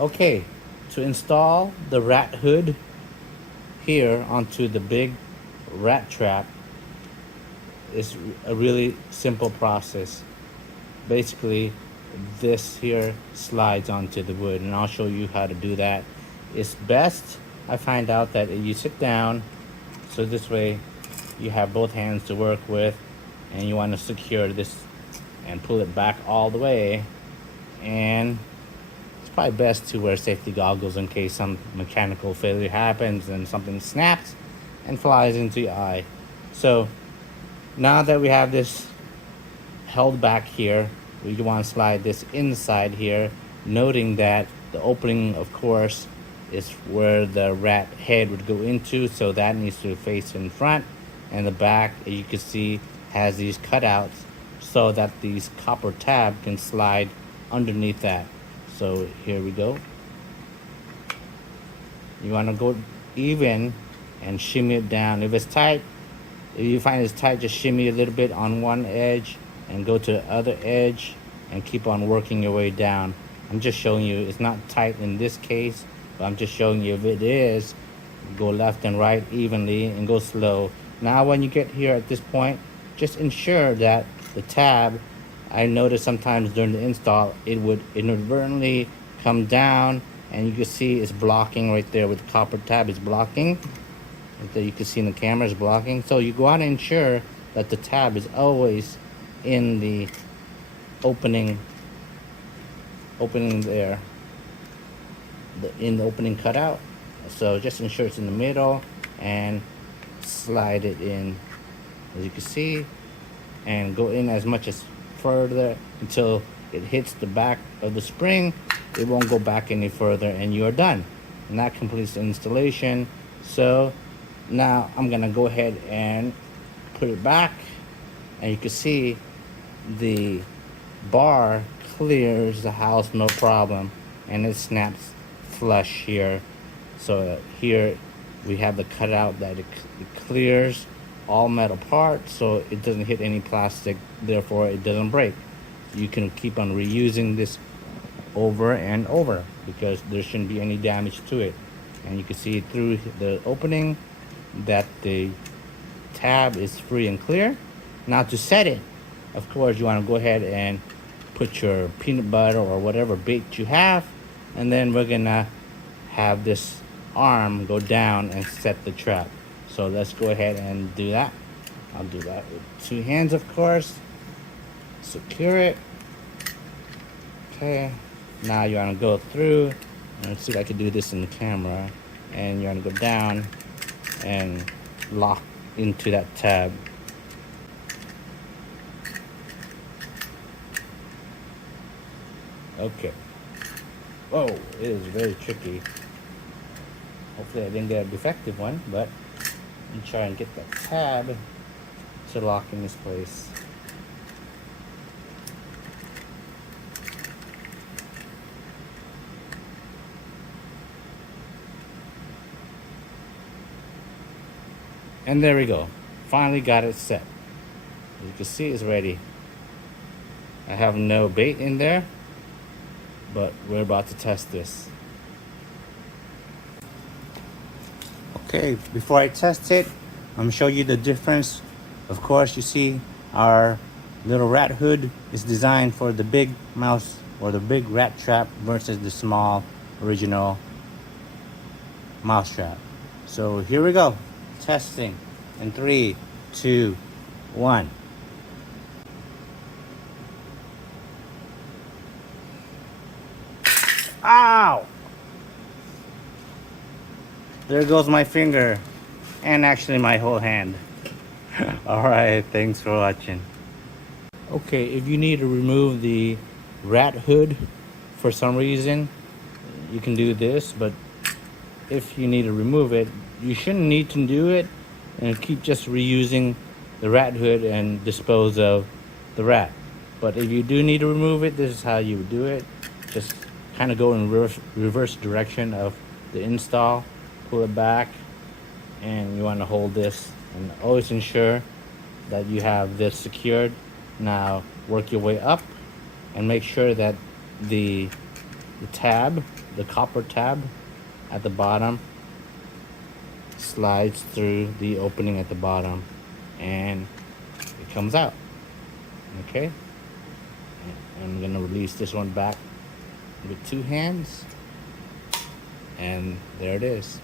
Okay, to install the rat hood here onto the big rat trap is a really simple process. Basically, this here slides onto the wood, and I'll show you how to do that. It's best, I find out, that you sit down, so this way you have both hands to work with, and you want to secure this and pull it back all the way. And it's probably best to wear safety goggles in case some mechanical failure happens and something snaps and flies into your eye. So now that we have this held back here, we want to slide this inside here, noting that the opening, of course, is where the rat head would go into, so that needs to face in front, and the back, as you can see, has these cutouts so that these copper tab can slide underneath that. So here we go. You want to go even and shimmy it down. If it's tight, if you find it's tight, just shimmy a little bit on one edge and go to the other edge and keep on working your way down. I'm just showing you it's not tight in this case, but I'm just showing you if it is, go left and right evenly and go slow. Now when you get here at this point, just ensure that the tab, I noticed sometimes during the install, it would inadvertently come down, and you can see it's blocking right there with the copper tab. It's blocking. Right there, you can see in the camera it's blocking. So you want to ensure that the tab is always in the opening there, in the opening cutout. So just ensure it's in the middle and slide it in, as you can see, and go in as much as further until it hits the back of the spring. It won't go back any further, and you're done. And that completes the installation. So now I'm gonna go ahead and put it back, and you can see the bar clears the house no problem, and it snaps flush here. So here we have the cutout that it clears all metal parts, so it doesn't hit any plastic, therefore it doesn't break. You can keep on reusing this over and over because there shouldn't be any damage to it. And you can see through the opening that the tab is free and clear. Now to set it, of course, you want to go ahead and put your peanut butter or whatever bait you have, and then we're gonna have this arm go down and set the trap. So let's go ahead and do that. I'll do that with two hands, of course. Secure it. Okay. Now you want to go through, and let's see if I can do this in the camera. And you want to go down and lock into that tab. Okay. Whoa, it is very tricky. Hopefully I didn't get a defective one, but and try and get that tab to lock in this place. And there we go. Finally got it set. As you can see, it's ready. I have no bait in there, but we're about to test this. Okay, before I test it, I'm gonna show you the difference. Of course, you see our little rat hood is designed for the big mouse or the big rat trap versus the small original mouse trap. So here we go, testing in 3, 2, 1. Ow! There goes my finger, and actually my whole hand. Alright, thanks for watching. Okay, if you need to remove the rat hood for some reason, you can do this, but if you need to remove it, you shouldn't need to do it and keep just reusing the rat hood and dispose of the rat. But if you do need to remove it, this is how you would do it. Just kind of go in reverse direction of the install. Pull it back, and you want to hold this, and always ensure that you have this secured. Now work your way up and make sure that the tab the copper tab at the bottom slides through the opening at the bottom and it comes out. Okay, I'm gonna release this one back with 2 hands, and there it is.